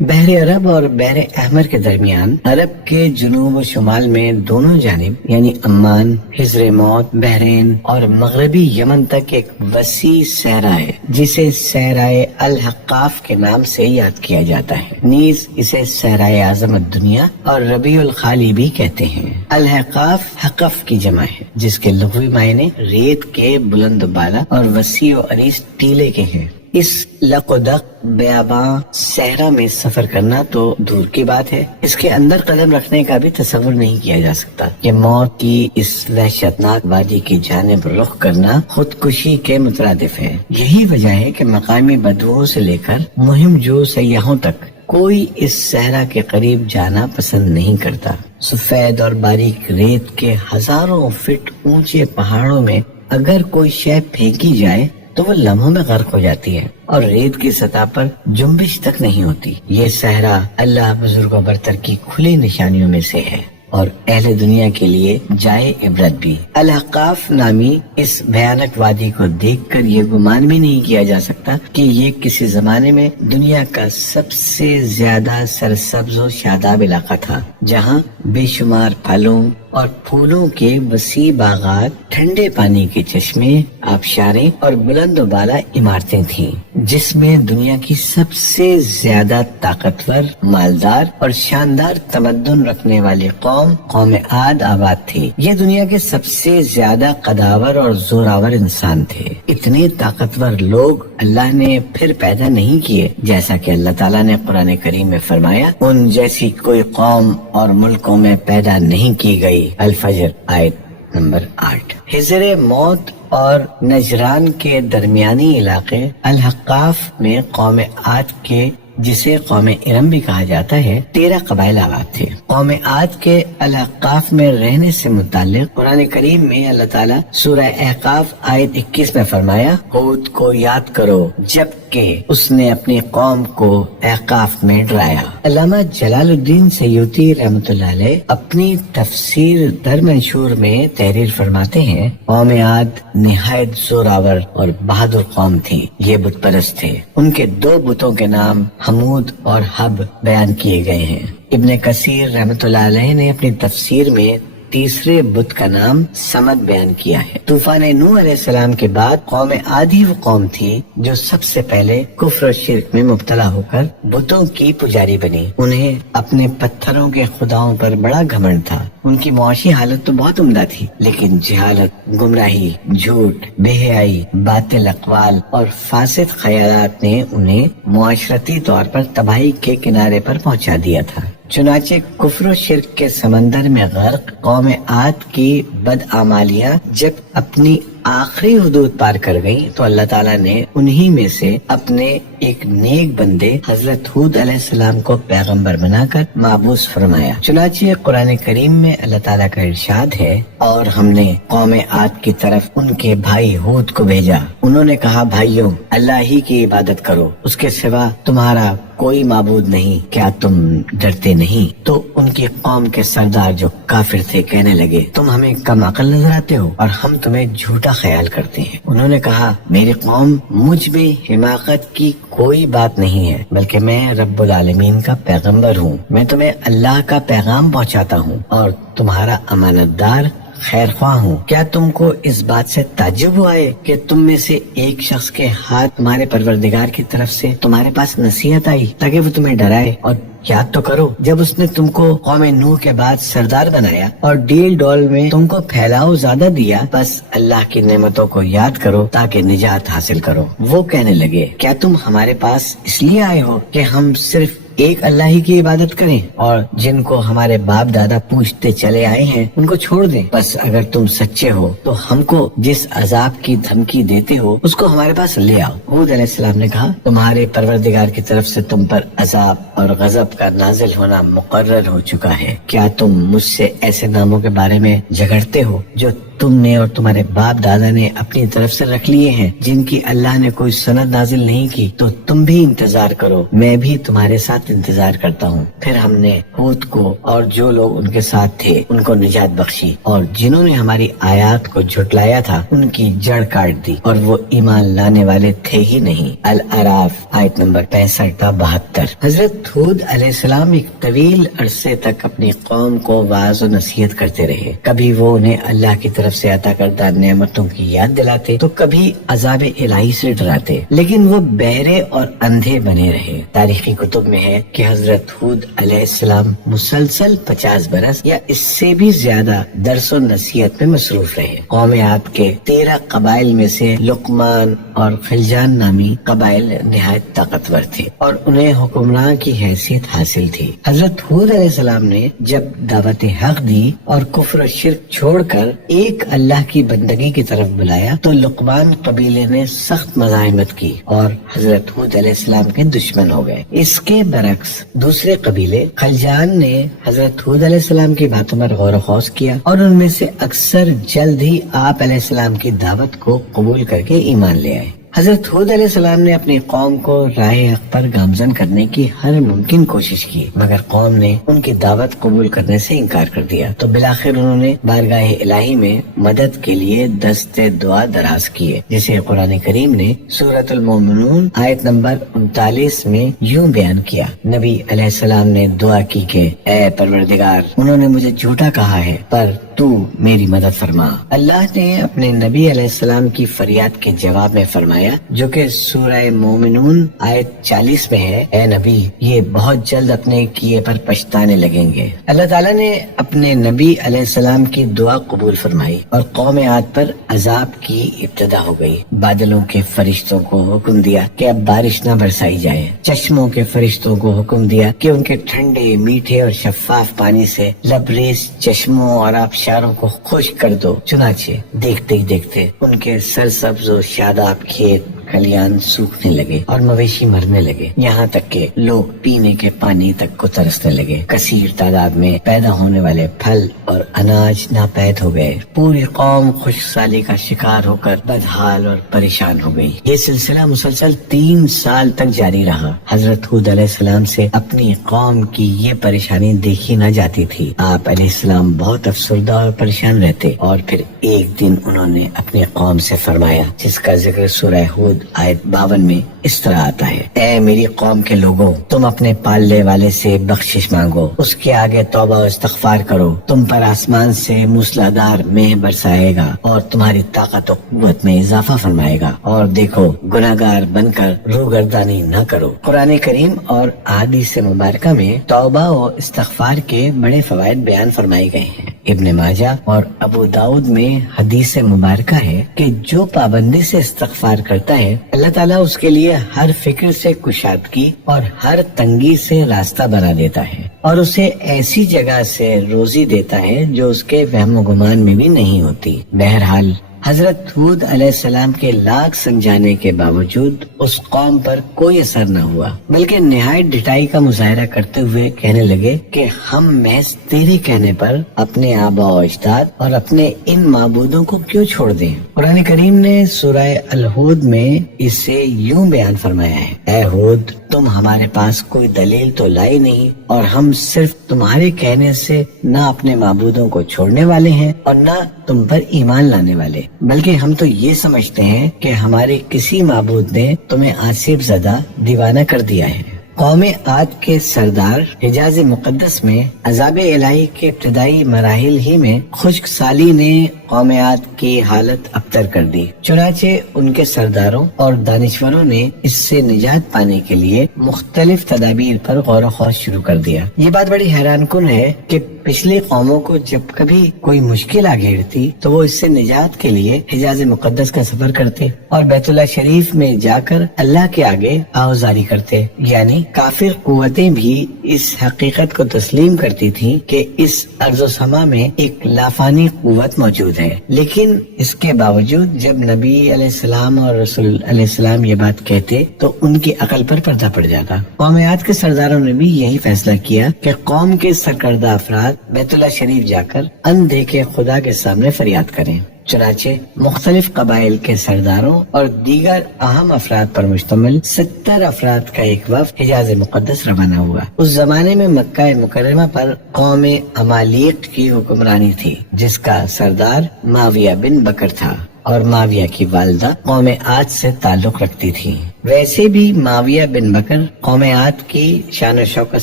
بحر عرب اور بحر احمر کے درمیان عرب کے جنوب و شمال میں دونوں جانب یعنی عمان، حضر موت، بحرین اور مغربی یمن تک ایک وسیع صحرا ہے جسے صحرائے الحقاف کے نام سے یاد کیا جاتا ہے۔ نیز اسے صحرائے اعظم الدنیا اور ربیع الخالی بھی کہتے ہیں۔ الحقاف حقف کی جمع ہے جس کے لغوی معنی ریت کے بلند و بالا اور وسیع و عریض ٹیلے کے ہیں۔ اس لقدق بیاباں صحرا میں سفر کرنا تو دور کی بات ہے، اس کے اندر قدم رکھنے کا بھی تصور نہیں کیا جا سکتا کہ موت کی اس وحشتناک وادی کی جانب رخ کرنا خودکشی کے مترادف ہے۔ یہی وجہ ہے کہ مقامی بدوؤں سے لے کر مہم جو سیاحوں تک کوئی اس صحرا کے قریب جانا پسند نہیں کرتا۔ سفید اور باریک ریت کے ہزاروں فٹ اونچے پہاڑوں میں اگر کوئی شے پھینکی جائے تو وہ لمحوں میں غرق ہو جاتی ہے اور ریت کی سطح پر جنبش تک نہیں ہوتی۔ یہ صحرا اللہ بزرگ و برتر کی کھلی نشانیوں میں سے ہے اور اہل دنیا کے لیے جائے عبرت بھی۔ الحقاف نامی اس بھیانک وادی کو دیکھ کر یہ گمان بھی نہیں کیا جا سکتا کہ یہ کسی زمانے میں دنیا کا سب سے زیادہ سرسبز و شاداب علاقہ تھا، جہاں بے شمار پھلوں اور پھولوں کے وسیع باغات، ٹھنڈے پانی کے چشمے، آبشاریں اور بلند و بالا عمارتیں تھیں، جس میں دنیا کی سب سے زیادہ طاقتور، مالدار اور شاندار تمدن رکھنے والی قوم عاد آباد تھی۔ یہ دنیا کے سب سے زیادہ قداور اور زوراور انسان تھے۔ اتنے طاقتور لوگ اللہ نے پھر پیدا نہیں کیے، جیسا کہ اللہ تعالیٰ نے قرآن کریم میں فرمایا، ان جیسی کوئی قوم اور ملکوں میں پیدا نہیں کی گئی۔ الفجر آیت نمبر 8۔ حضر موت اور نجران کے درمیانی علاقے الحقاف میں قوم عاد کے، جسے قوم ارم بھی کہا جاتا ہے، 13 قبائل آباد تھے۔ قوم عاد کے الحقاف میں رہنے سے متعلق قرآن کریم میں اللہ تعالیٰ سورہ احقاف آیت 21 میں فرمایا، ہود کو یاد کرو جبکہ اس نے اپنی قوم کو احقاف میں ڈرایا۔ علامہ جلال الدین سیوطی رحمۃ اللہ علیہ اپنی تفسیر در منشور میں تحریر فرماتے ہیں، قوم عاد نہایت زوراور اور بہادر قوم تھی۔ یہ بت پرست تھے۔ ان کے 2 بتوں کے نام حمود اور حب بیان کیے گئے ہیں۔ ابن کثیر رحمۃ اللہ علیہ نے اپنی تفسیر میں تیسرے بت کا نام سمد بیان کیا ہے۔ طوفان نوح علیہ السلام کے بعد قوم عادی وہ قوم تھی جو سب سے پہلے کفر و شرک میں مبتلا ہو کر بتوں کی پجاری بنی۔ انہیں اپنے پتھروں کے خداؤں پر بڑا گھمنڈ تھا۔ ان کی معاشی حالت تو بہت عمدہ تھی، لیکن جہالت، گمراہی، جھوٹ، بے حیائی، باطل اقوال اور فاسد خیالات نے انہیں معاشرتی طور پر تباہی کے کنارے پر پہنچا دیا تھا۔ چنانچہ کفر و شرک کے سمندر میں غرق قوم عاد کی بدعمالیاں جب اپنی آخری حدود پار کر گئی تو اللہ تعالیٰ نے انہی میں سے اپنے ایک نیک بندے حضرت ہود علیہ السلام کو پیغمبر بنا کر مابعوث فرمایا۔ چنانچہ قرآن کریم میں اللہ تعالیٰ کا ارشاد ہے، اور ہم نے قوم عاد کی طرف ان کے بھائی ہود کو بھیجا۔ انہوں نے کہا، بھائیوں، اللہ ہی کی عبادت کرو، اس کے سوا تمہارا کوئی معبود نہیں، کیا تم ڈرتے نہیں؟ تو ان کی قوم کے سردار جو کافر تھے کہنے لگے، تم ہمیں کم عقل نظر آتے ہو اور ہم تمہیں جھوٹا خیال کرتے ہیں۔ انہوں نے کہا، میری قوم، مجھ میں حماقت کی کوئی بات نہیں ہے، بلکہ میں رب العالمین کا پیغمبر ہوں۔ میں تمہیں اللہ کا پیغام پہنچاتا ہوں اور تمہارا امانت دار خیر خواہ ہوں۔ کیا تم کو اس بات سے تعجب ہوا ہے کہ تم میں سے ایک شخص کے ہاتھ تمہارے پروردگار کی طرف سے تمہارے پاس نصیحت آئی تاکہ وہ تمہیں ڈرائے؟ اور یاد تو کرو جب اس نے تم کو قوم نوح کے بعد سردار بنایا اور ڈیل ڈول میں تم کو پھیلاؤ زیادہ دیا، بس اللہ کی نعمتوں کو یاد کرو تاکہ نجات حاصل کرو۔ وہ کہنے لگے، کیا تم ہمارے پاس اس لیے آئے ہو کہ ہم صرف ایک اللہ ہی کی عبادت کریں اور جن کو ہمارے باپ دادا پوچھتے چلے آئے ہیں ان کو چھوڑ دیں؟ بس اگر تم سچے ہو تو ہم کو جس عذاب کی دھمکی دیتے ہو اس کو ہمارے پاس لے آؤ۔ ہود علیہ السلام نے کہا، تمہارے پروردگار کی طرف سے تم پر عذاب اور غضب کا نازل ہونا مقرر ہو چکا ہے۔ کیا تم مجھ سے ایسے ناموں کے بارے میں جھگڑتے ہو جو تم نے اور تمہارے باپ دادا نے اپنی طرف سے رکھ لیے ہیں جن کی اللہ نے کوئی سند نازل نہیں کی، تو تم بھی انتظار کرو، میں بھی تمہارے ساتھ انتظار کرتا ہوں۔ پھر ہم نے ہود کو اور جو لوگ ان کے ساتھ تھے ان کو نجات بخشی، اور جنہوں نے ہماری آیات کو جھٹلایا تھا ان کی جڑ کاٹ دی، اور وہ ایمان لانے والے تھے ہی نہیں۔ الاعراف آیت نمبر 65 تا 72۔ حضرت ہود علیہ السلام ایک طویل عرصے تک اپنی قوم کو واعظ و نصیحت کرتے رہے۔ کبھی وہ انہیں اللہ کی طرف سے عطا کردہ نعمتوں کی یاد دلاتے تو کبھی عذاب الہی سے ڈراتے، لیکن وہ بہرے اور اندھے بنے رہے۔ تاریخی کتب میں ہے کہ حضرت ہود علیہ السلام مسلسل 50 برس یا اس سے بھی زیادہ درس و نصیحت میں مصروف رہے۔ قوم عاد کے 13 قبائل میں سے لقمان اور خلجان نامی قبائل نہایت طاقتور تھے اور انہیں حکمراں کی حیثیت حاصل تھی۔ حضرت ہود علیہ السلام نے جب دعوت حق دی اور کفر و شرک چھوڑ کر ایک اللہ کی بندگی کی طرف بلایا تو لقمان قبیلے نے سخت مزاحمت کی اور حضرت ہود علیہ السلام کے دشمن ہو گئے۔ اس کے برعکس دوسرے قبیلے خلجان نے حضرت ہود علیہ السلام کی باتوں پر غور و خوض کیا اور ان میں سے اکثر جلد ہی آپ علیہ السلام کی دعوت کو قبول کر کے ایمان لے آئے۔ حضرت ہود علیہ السلام نے اپنی قوم کو راہ حق پر گامزن کرنے کی ہر ممکن کوشش کی، مگر قوم نے ان کی دعوت قبول کرنے سے انکار کر دیا، تو بالآخر انہوں نے بارگاہ الہی میں مدد کے لیے دست دعا دراز کیے، جسے قرآن کریم نے سورۃ المومنون آیت نمبر 39 میں یوں بیان کیا۔ نبی علیہ السلام نے دعا کی کہ اے پروردگار، انہوں نے مجھے جھوٹا کہا ہے پر تو میری مدد فرما۔ اللہ نے اپنے نبی علیہ السلام کی فریاد کے جواب میں فرمایا، جو کہ سورہ مومنون آیت 40 میں ہے، اے نبی، یہ بہت جلد اپنے کیے پر پچھتانے لگیں گے۔ اللہ تعالیٰ نے اپنے نبی علیہ السلام کی دعا قبول فرمائی اور قوم عاد پر عذاب کی ابتدا ہو گئی۔ بادلوں کے فرشتوں کو حکم دیا کہ اب بارش نہ برسائی جائے، چشموں کے فرشتوں کو حکم دیا کہ ان کے ٹھنڈے، میٹھے اور شفاف پانی سے لبریز چشموں اور آبشاروں کو خشک کر دو۔ چنانچہ دیکھتے ہی دیکھتے ان کے سرسبز و شاداب کھیت کھلیان سوکھنے لگے اور مویشی مرنے لگے، یہاں تک کہ لوگ پینے کے پانی تک کو ترسنے لگے۔ کثیر تعداد میں پیدا ہونے والے پھل اور اناج ناپید ہو گئے۔ پوری قوم خشک سالی کا شکار ہو کر بدحال اور پریشان ہو گئی۔ یہ سلسلہ مسلسل 3 سال تک جاری رہا۔ حضرت ہود علیہ السلام سے اپنی قوم کی یہ پریشانی دیکھی نہ جاتی تھی۔ آپ علیہ السلام بہت افسردہ اور پریشان رہتے، اور پھر ایک دن انہوں نے اپنی قوم سے فرمایا، جس کا ذکر سورہ ہود آیت 52 میں اس طرح آتا ہے، اے میری قوم کے لوگوں، تم اپنے پالنے والے سے بخشش مانگو، اس کے آگے توبہ و استغفار کرو، تم پر آسمان سے موسلادھار مے برسائے گا اور تمہاری طاقت و قوت میں اضافہ فرمائے گا، اور دیکھو گناہگار بن کر روگردانی نہ کرو۔ قرآن کریم اور احادیث مبارکہ میں توبہ و استغفار کے بڑے فوائد بیان فرمائے گئے ہیں۔ ابن ماجہ اور ابو داؤد میں حدیث مبارکہ ہے کہ جو پابندی سے استغفار کرتا ہے، اللہ تعالیٰ اس کے لیے ہر فکر سے کشادگی اور ہر تنگی سے راستہ بنا دیتا ہے، اور اسے ایسی جگہ سے روزی دیتا ہے جو اس کے وہم و گمان میں بھی نہیں ہوتی۔ بہرحال حضرت ہود علیہ السلام کے لاکھ سمجھانے کے باوجود اس قوم پر کوئی اثر نہ ہوا، بلکہ نہایت ڈٹائی کا مظاہرہ کرتے ہوئے کہنے لگے کہ ہم محض تیرے کہنے پر اپنے آبا و اجداد اور اپنے ان معبودوں کو کیوں چھوڑ دیں۔ قرآن کریم نے سورہ الہود میں اسے یوں بیان فرمایا ہے، اے ہود، تم ہمارے پاس کوئی دلیل تو لائی نہیں، اور ہم صرف تمہارے کہنے سے نہ اپنے معبودوں کو چھوڑنے والے ہیں اور نہ تم پر ایمان لانے والے، بلکہ ہم تو یہ سمجھتے ہیں کہ ہمارے کسی معبود نے تمہیں آصف زدہ دیوانہ کر دیا ہے۔ قوم عاد کے سردار حجاز مقدس میں عذاب الہی کے ابتدائی مراحل ہی میں خشک سالی نے قوم عاد کی حالت ابتر کر دی، چنانچہ ان کے سرداروں اور دانشوروں نے اس سے نجات پانے کے لیے مختلف تدابیر پر غور و خوض شروع کر دیا۔ یہ بات بڑی حیران کن ہے کہ پچھلی قوموں کو جب کبھی کوئی مشکل آ گھیرتی تو وہ اس سے نجات کے لیے حجاز مقدس کا سفر کرتے اور بیت اللہ شریف میں جا کر اللہ کے آگے آوازاری کرتے، یعنی کافر قوتیں بھی اس حقیقت کو تسلیم کرتی تھیں کہ اس ارض و سما میں ایک لافانی قوت موجود ہے، لیکن اس کے باوجود جب نبی علیہ السلام اور رسول علیہ السلام یہ بات کہتے تو ان کی عقل پر پردہ پڑ جاتا۔ قوم عاد کے سرداروں نے بھی یہی فیصلہ کیا کہ قوم کے سرکردہ افراد بیت اللہ شریف جا کر اندھے کے خدا کے سامنے فریاد کریں۔ چنانچہ مختلف قبائل کے سرداروں اور دیگر اہم افراد پر مشتمل 70 افراد کا ایک وفد حجاز مقدس روانہ ہوا۔ اس زمانے میں مکہ مکرمہ پر قوم عمالیق کی حکمرانی تھی، جس کا سردار معاویہ بن بکر تھا اور معاویہ کی والدہ قوم عاد سے تعلق رکھتی تھی۔ ویسے بھی معاویہ بن بکر قوم عاد کی شان و شوکت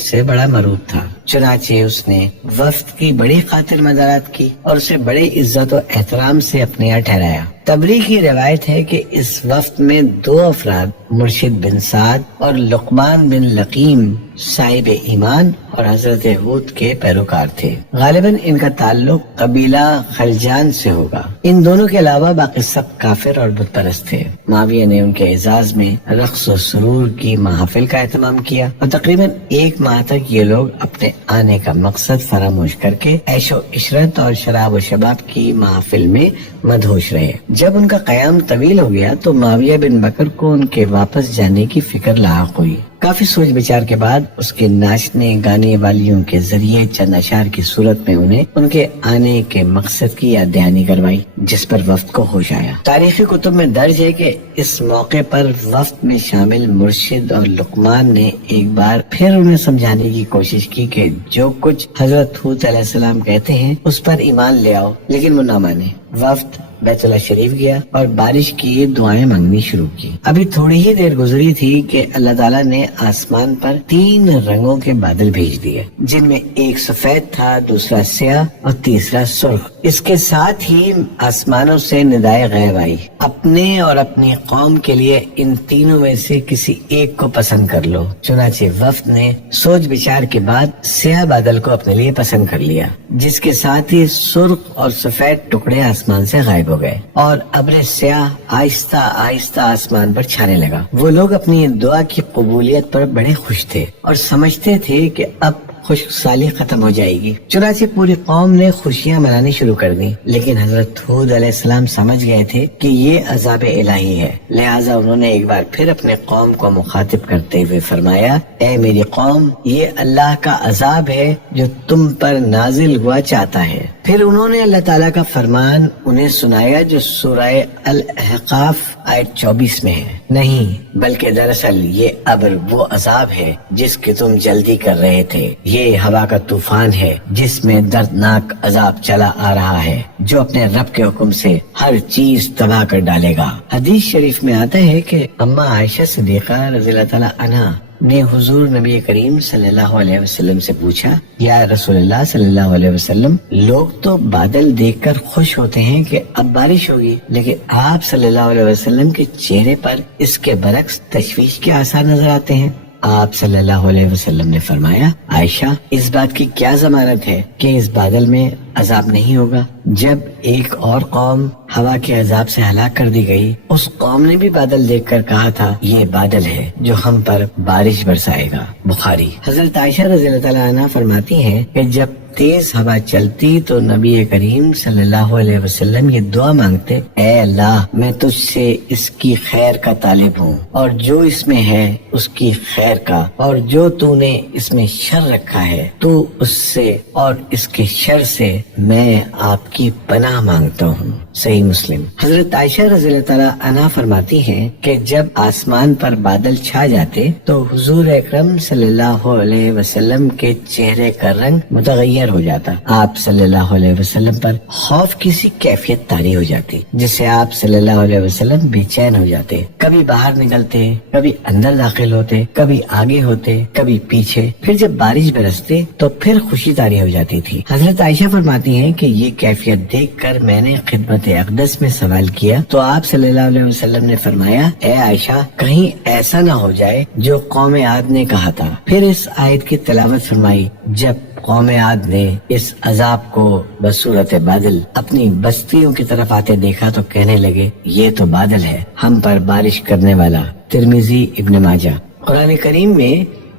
سے بڑا مرود تھا، چنانچہ اس نے وفد کی بڑی خاطر مدارات کی اور اسے بڑے عزت و احترام سے اپنے یہاں ٹھہرایا۔ تبری کی روایت ہے کہ اس وفد میں 2 افراد مرشد بن سعد اور لقمان بن لقیم صاحب ایمان اور حضرت ہود کے پیروکار تھے۔ غالباً ان کا تعلق قبیلہ خلجان سے ہوگا۔ ان دونوں کے علاوہ باقی سب کافر اور بت پرست تھے۔ معاویہ نے ان کے اعزاز میں رقص و سرور کی محافل کا اہتمام کیا اور تقریباً 1 ماہ تک یہ لوگ اپنے آنے کا مقصد فراموش کر کے عیش و عشرت اور شراب و شباب کی محافل میں مدہوش رہے۔ جب ان کا قیام طویل ہو گیا تو معاویہ بن بکر کو ان کے واپس جانے کی فکر لاحق ہوئی۔ کافی سوچ بچار کے بعد اس کے ناچنے گانے والیوں کے ذریعے چند اشعار کی صورت میں انہیں ان کے آنے کے مقصد کی یاد دہانی کروائی، جس پر وفد کو ہوش آیا۔ تاریخی کتب میں درج ہے کہ اس موقع پر وفد میں شامل مرشد اور لقمان نے ایک بار پھر انہیں سمجھانے کی کوشش کی کہ جو کچھ حضرت ہود علیہ السلام کہتے ہیں اس پر ایمان لے آؤ، لیکن وہ نہ مانے۔ وفد بیت اللہ شریف گیا اور بارش کی دعائیں مانگنی شروع کی۔ ابھی تھوڑی ہی دیر گزری تھی کہ اللہ تعالیٰ نے آسمان پر 3 رنگوں کے بادل بھیج دیے، جن میں ایک سفید تھا، دوسرا سیاہ اور تیسرا سرخ۔ اس کے ساتھ ہی آسمانوں سے ندائے غیب آئی، اپنے اور اپنی قوم کے لیے ان تینوں میں سے کسی ایک کو پسند کر لو۔ چنانچہ وفد نے سوچ بچار کے بعد سیاہ بادل کو اپنے لیے پسند کر لیا، جس کے ساتھ ہی سرخ اور سفید ٹکڑے آسمان سے غائب ہو گئے اور ابر سیاہ آہستہ آہستہ آسمان پر چھانے لگا۔ وہ لوگ اپنی دعا کی قبولیت پر بڑے خوش تھے اور سمجھتے تھے کہ اب خشک سالی ختم ہو جائے گی، چنانچہ پوری قوم نے خوشیاں منانی شروع کر دی۔ لیکن حضرت ہود علیہ السلام سمجھ گئے تھے کہ یہ عذاب الہی ہے، لہٰذا انہوں نے ایک بار پھر اپنے قوم کو مخاطب کرتے ہوئے فرمایا، اے میری قوم، یہ اللہ کا عذاب ہے جو تم پر نازل ہوا چاہتا ہے۔ پھر انہوں نے اللہ تعالیٰ کا فرمان انہیں سنایا جو سورہ الاحقاف آیت 24 میں ہے، نہیں بلکہ دراصل یہ ابر وہ عذاب ہے جس کی تم جلدی کر رہے تھے، یہ ہوا کا طوفان ہے جس میں دردناک عذاب چلا آ رہا ہے، جو اپنے رب کے حکم سے ہر چیز تباہ کر ڈالے گا۔ حدیث شریف میں آتا ہے کہ اماں عائشہ صدیقہ رضی اللہ تعالیٰ عنہا نے حضور نبی کریم صلی اللہ علیہ وسلم سے پوچھا، یا رسول اللہ صلی اللہ علیہ وسلم، لوگ تو بادل دیکھ کر خوش ہوتے ہیں کہ اب بارش ہوگی، لیکن آپ صلی اللہ علیہ وسلم کے چہرے پر اس کے برعکس تشویش کے آثار نظر آتے ہیں۔ آپ صلی اللہ علیہ وسلم نے فرمایا، عائشہ، اس بات کی کیا ضمانت ہے کہ اس بادل میں عذاب نہیں ہوگا؟ جب ایک اور قوم ہوا کے عذاب سے ہلاک کر دی گئی، اس قوم نے بھی بادل دیکھ کر کہا تھا، یہ بادل ہے جو ہم پر بارش برسائے گا۔ بخاری۔ حضرت عائشہ رضی اللہ تعالیٰ عنہ فرماتی ہیں کہ جب تیز ہوا چلتی تو نبی کریم صلی اللہ علیہ وسلم یہ دعا مانگتے، اے اللہ، میں تجھ سے اس کی خیر کا طالب ہوں اور جو اس میں ہے اس کی خیر کا، اور جو تو نے اس میں شر رکھا ہے تو اس سے اور اس کے شر سے میں آپ کی پناہ مانگتا ہوں۔ صحیح مسلم۔ حضرت عائشہ رضی اللہ تعالیٰ عنہ فرماتی ہیں کہ جب آسمان پر بادل چھا جاتے تو حضور اکرم صلی اللہ علیہ وسلم کے چہرے کا رنگ متغیر ہو جاتا، آپ صلی اللہ علیہ وسلم پر خوف کی سی کیفیت طاری ہو جاتی، جس سے آپ صلی اللہ علیہ وسلم بے چین ہو جاتے، کبھی باہر نکلتے، کبھی اندر داخل ہوتے، کبھی آگے ہوتے، کبھی پیچھے، پھر جب بارش برستے تو پھر خوشی طاری ہو جاتی تھی۔ حضرت عائشہ فرماتی ہیں کہ یہ کیفیت دیکھ کر میں نے خدمت اقدس میں سوال کیا تو آپ صلی اللہ علیہ وسلم نے فرمایا، اے عائشہ، کہیں ایسا نہ ہو جائے جو قوم عاد نے کہا تھا۔ پھر اس آیت کی تلاوت فرمائی۔ جب قوم عاد نے اس عذاب کو بصورت بادل اپنی بستیوں کی طرف آتے دیکھا تو کہنے لگے، یہ تو بادل ہے ہم پر بارش کرنے والا۔ ترمذی، ابن ماجہ۔ قرآن کریم میں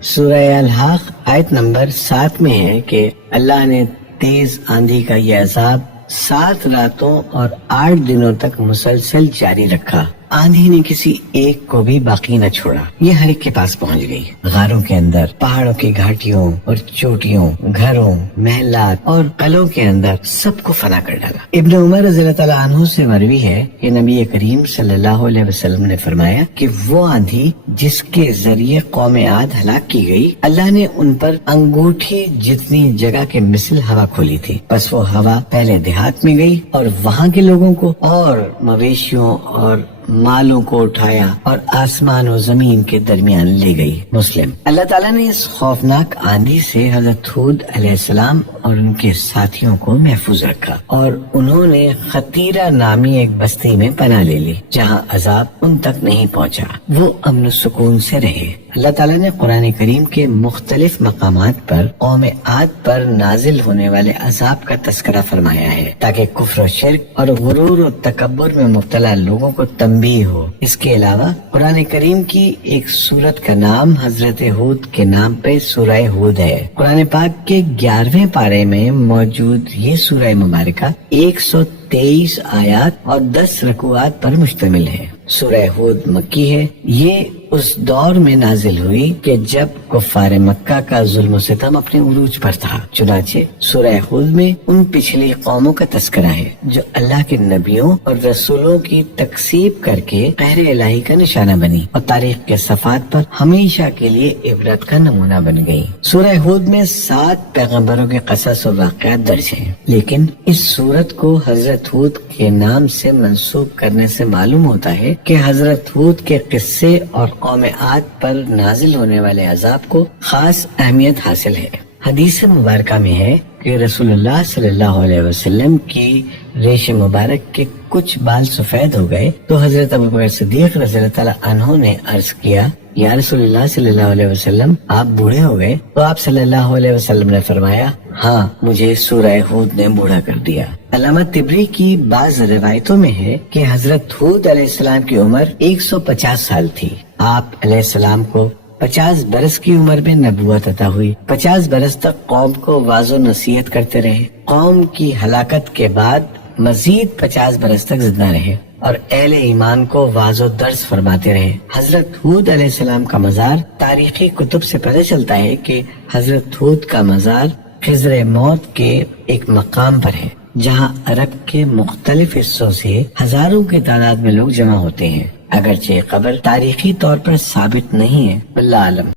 سورہ الحاق آیت نمبر 7 میں ہے کہ اللہ نے تیز آندھی کا یہ عذاب 7 راتوں اور 8 دنوں تک مسلسل جاری رکھا، آندھی نے کسی ایک کو بھی باقی نہ چھوڑا، یہ ہر ایک کے پاس پہنچ گئی، غاروں کے اندر، پہاڑوں کی گھاٹیوں اور چوٹیوں، گھروں، محلات اور قلعوں کے اندر سب کو فنا کر ڈالا۔ ابن عمر رضی اللہ تعالیٰ عنہ سے مروی ہے کہ نبی کریم صلی اللہ علیہ وسلم نے فرمایا کہ وہ آندھی جس کے ذریعے قوم عاد ہلاک کی گئی، اللہ نے ان پر انگوٹھی جتنی جگہ کے مثل ہوا کھولی تھی، بس وہ ہوا پہلے دیہات میں گئی اور وہاں کے لوگوں کو اور مویشیوں اور مالوں کو اٹھایا اور آسمان و زمین کے درمیان لے گئی۔ مسلم۔ اللہ تعالیٰ نے اس خوفناک آندھی سے حضرت ہود علیہ السلام اور ان کے ساتھیوں کو محفوظ رکھا اور انہوں نے خطیرہ نامی ایک بستی میں پناہ لے لی جہاں عذاب ان تک نہیں پہنچا، وہ امن و سکون سے رہے۔ اللہ تعالیٰ نے قرآن کریم کے مختلف مقامات پر قوم عاد پر نازل ہونے والے عذاب کا تذکرہ فرمایا ہے تاکہ کفر و شرک اور غرور و تکبر میں مبتلا لوگوں کو تنبیہ ہو۔ اس کے علاوہ قرآن کریم کی ایک سورت کا نام حضرت ہود کے نام پہ سورہ ہود ہے۔ قرآن پاک کے 11ویں پارے میں موجود یہ سورہ مبارکہ 123 آیات اور 10 رکوعات پر مشتمل ہے۔ سورہ ہود مکی ہے۔ یہ اس دور میں نازل ہوئی کہ جب کفار مکہ کا ظلم و ستم اپنے عروج پر تھا، چنانچہ سورہ ہود میں ان پچھلی قوموں کا تذکرہ ہے جو اللہ کے نبیوں اور رسولوں کی تکذیب کر کے قہر الہی کا نشانہ بنی اور تاریخ کے صفحات پر ہمیشہ کے لیے عبرت کا نمونہ بن گئی۔ سورہ ہود میں 7 پیغمبروں کے قصص و واقعات درج ہیں، لیکن اس سورت کو حضرت ہود کے نام سے منسوب کرنے سے معلوم ہوتا ہے کہ حضرت ہود کے قصے اور قوم عاد پر نازل ہونے والے عذاب کو خاص اہمیت حاصل ہے۔ حدیث مبارکہ میں ہے کہ رسول اللہ صلی اللہ علیہ وسلم کی ریش مبارک کے کچھ بال سفید ہو گئے تو حضرت ابوبکر صدیق رضی اللہ تعالیٰ عنہ نے عرض کیا، یا رسول اللہ صلی اللہ علیہ وسلم آپ بوڑھے ہو گئے؟ تو آپ صلی اللہ علیہ وسلم نے فرمایا، ہاں مجھے سورہ ہود نے بوڑھا کر دیا۔ علامہ طبری کی بعض روایتوں میں ہے کہ حضرت ہود علیہ السلام کی عمر 150 سال تھی۔ آپ علیہ السلام کو 50 برس کی عمر میں نبوت عطا ہوئی۔ 50 برس تک قوم کو واعظ و نصیحت کرتے رہے۔ قوم کی ہلاکت کے بعد مزید 50 برس تک زندہ رہے اور اہل ایمان کو واعظ و درس فرماتے رہے۔ حضرت ہود علیہ السلام کا مزار تاریخی کتب سے پتہ چلتا ہے کہ حضرت ہود کا مزار خضر موت کے ایک مقام پر ہے جہاں عرب کے مختلف حصوں سے ہزاروں کی تعداد میں لوگ جمع ہوتے ہیں، اگرچہ قبر تاریخی طور پر ثابت نہیں ہے، اللہ عالم۔